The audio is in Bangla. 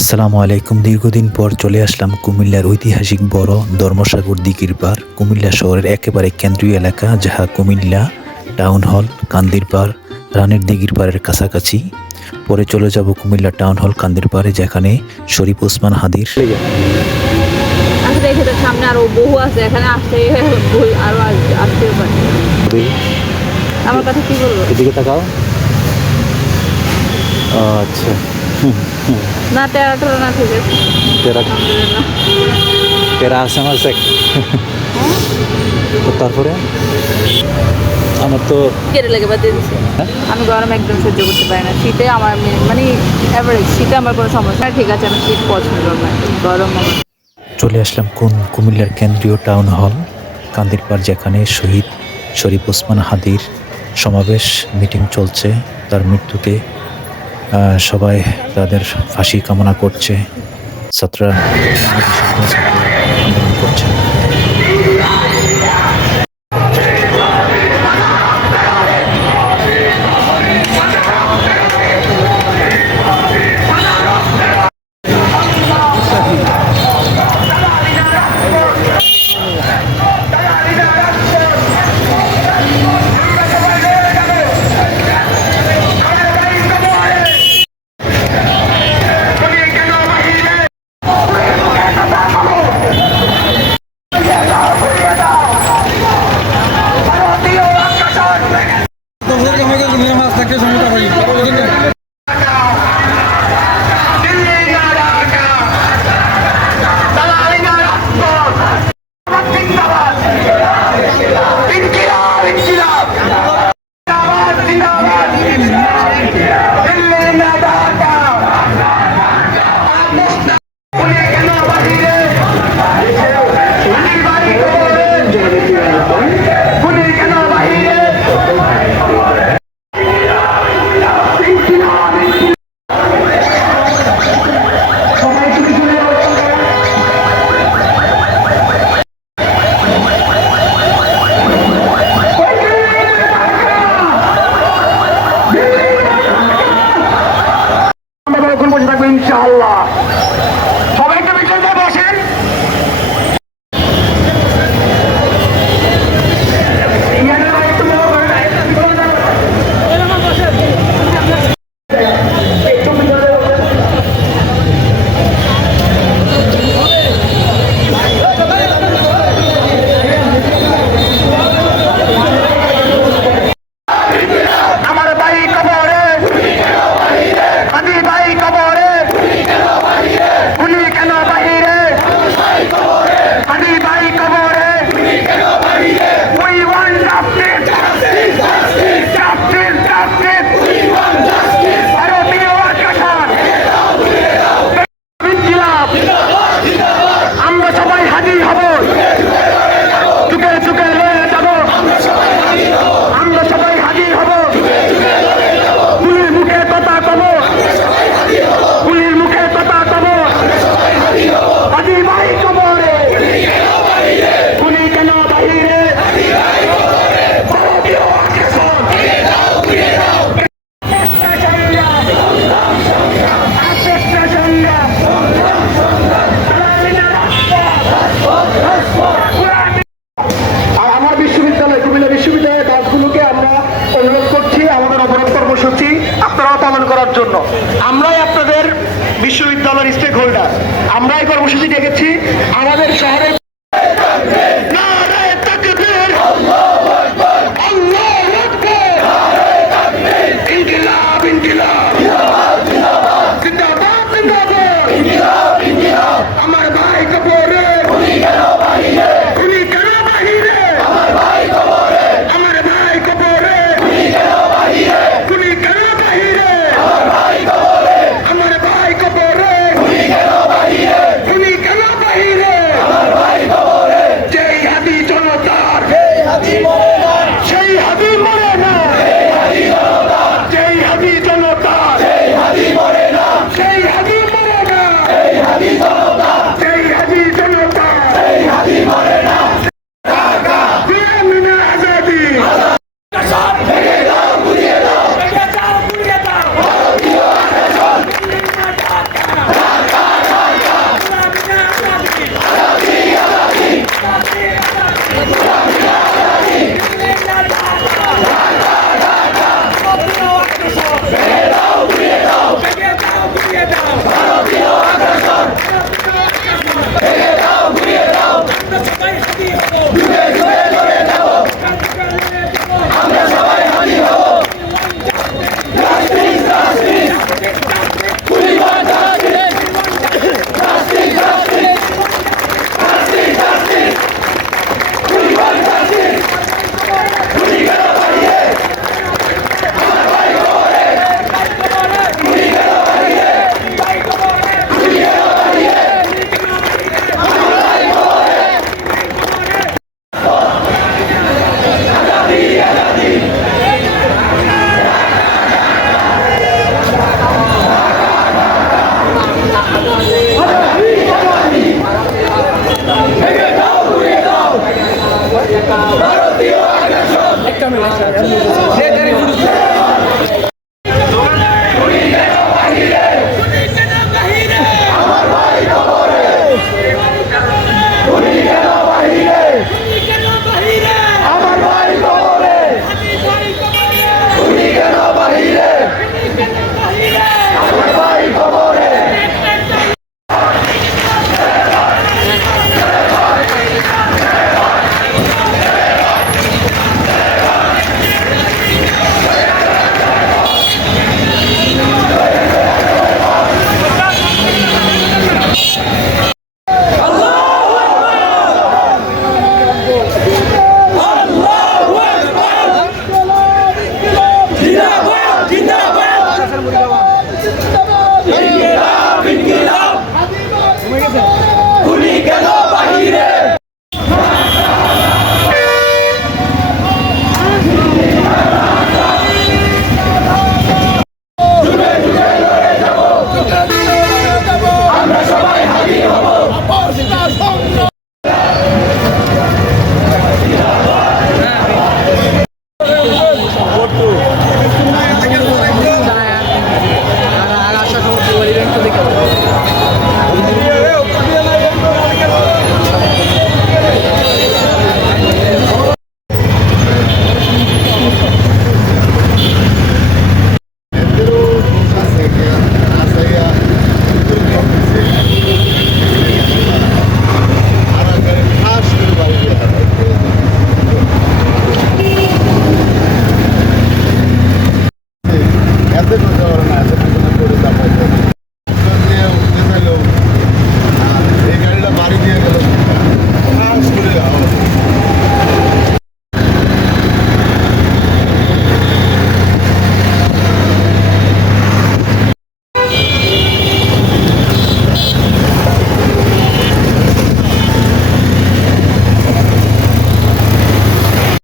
আসসালামু আলাইকুম। দীর্ঘদিন পর চলে আসলাম কুমিল্লার ঐতিহাসিক বড় ধর্মসাগর দিঘির পার, কুমিল্লা শহরের একেবারে কেন্দ্রীয় এলাকা, যাহা কুমিল্লা টাউন হল, কান্দির পাড়, রানের দিঘির পাড়ের কাছাকাছি। পরে চলে যাব কুমিল্লা টাউন হল কান্দির পাড়ে, যেখানে শরীফ ওসমান হাদির আসলে এখানে সামনে আরো বহু আছে, এখানে আসতে আরো আসতেও পারে। আমার কথা কি বলবো? এদিকে তাকাও। আচ্ছা, না তেরোটা না, ঠিক আছে। আলহামদুলিল্লাহ। তেরা আছে আমার তো তারপরে আমার তো কেটে লেগে বাদ দিয়ে দিচ্ছে। আমি গরম একদম সহ্য করতে পারি না। শীতে আমার মানে অ্যাভারেজ, শীতে আমার কোনো সমস্যা না, ঠিক আছে। আমি শীত পছন্দ না, গরম চলে আসলাম কুমিল্লার কেন্দ্রীয় টাউন হল কান্দির পাড়, যেখানে শহীদ শরীফ ওসমান হাদির সমাবেশ মিটিং চলছে। তার মৃত্যুতে সবাই তাদের ফাঁসি কামনা করছে। ছাত্ররা আন্দোলন করছে। সে